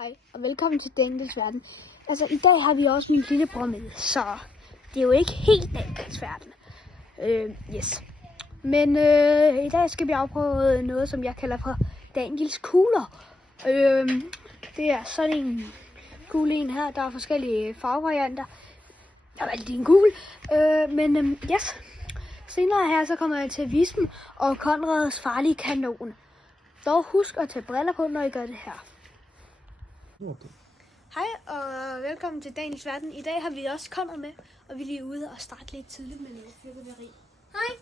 Hej, og velkommen til Daniels Verden. Altså, i dag har vi også min lillebror med, så det er jo ikke helt Daniels Verden. Yes. Men i dag skal vi afprøve noget, som jeg kalder for Daniels kugler. Det er sådan en kugle en her. Der er forskellige farvevarianter. Jeg har valgt en kugle. Yes. Senere her, så kommer jeg til at vise dem, og Konrads farlige kanon. Dog husk at tage briller på, når I gør det her. Okay. Hej og velkommen til Daniels Verden. I dag har vi også Konrad med, og vi er lige ude og starte lidt tidligt med noget fyrværkeri. Hej!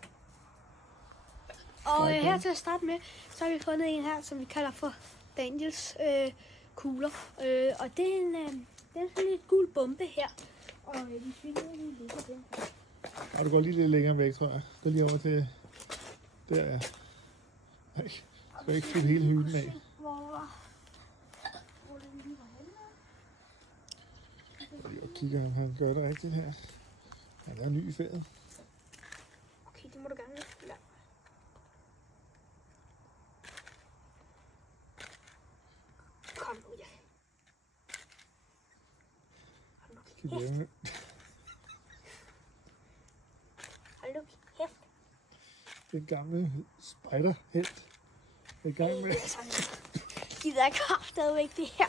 Og her til at starte med, så har vi fundet en her, som vi kalder for Daniels kugler. Og det er en sådan lidt gul bombe her. Og vi finder den ligger den. Og du går lige lidt længere væk, tror jeg. Gå lige over til der, ja. Nej, skal ikke fylde hele hylden af. Jeg kigger, om han gør det rigtigt her. Han er ny i faget. Okay, det må du gerne lade. Kom nu, ja. Hold nu kæft. Den gamle spejderhelt. I gang med. De der kraft stadigvæk det her.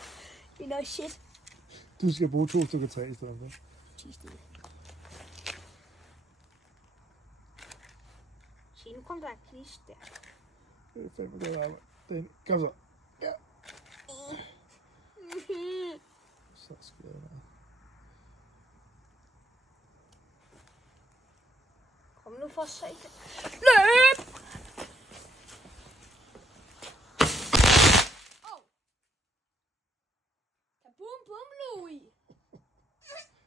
Det er noget shit. Du skal bruge 2 stykker træ i stedet for. Se, nu kom der et klist der. Det er fandme godt arbejde. Den. Kom så. Ja. Så skal jeg være. Kom nu for satan. Løb! Boom, boom, Louis.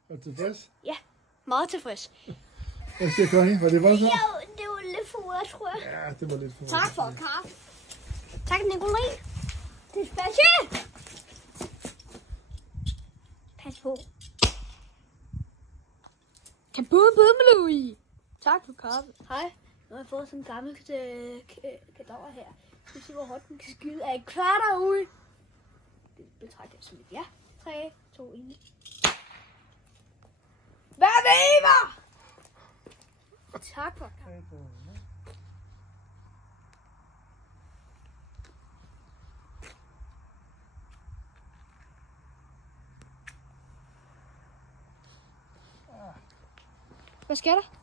Er du tilfreds? Ja, meget tilfreds. Hvad siger Connie? Var det voldsomt? Jo, det var lidt for meget, tror jeg. Ja, det var lidt for Tak for kaffe. Tak, Nicolai. Det er specielt. Pas på. Kaboom, boom, Louis. Tak for kaffe. Hej. Nu har jeg fået sådan en gammel kadaver her. Vi skal se, hvor hårdt den kan skyde. Er I klar derude? Det betragter jeg som et ja. 3, 2, 1. Hvad viver? Tak for kaffe. Hvad sker der?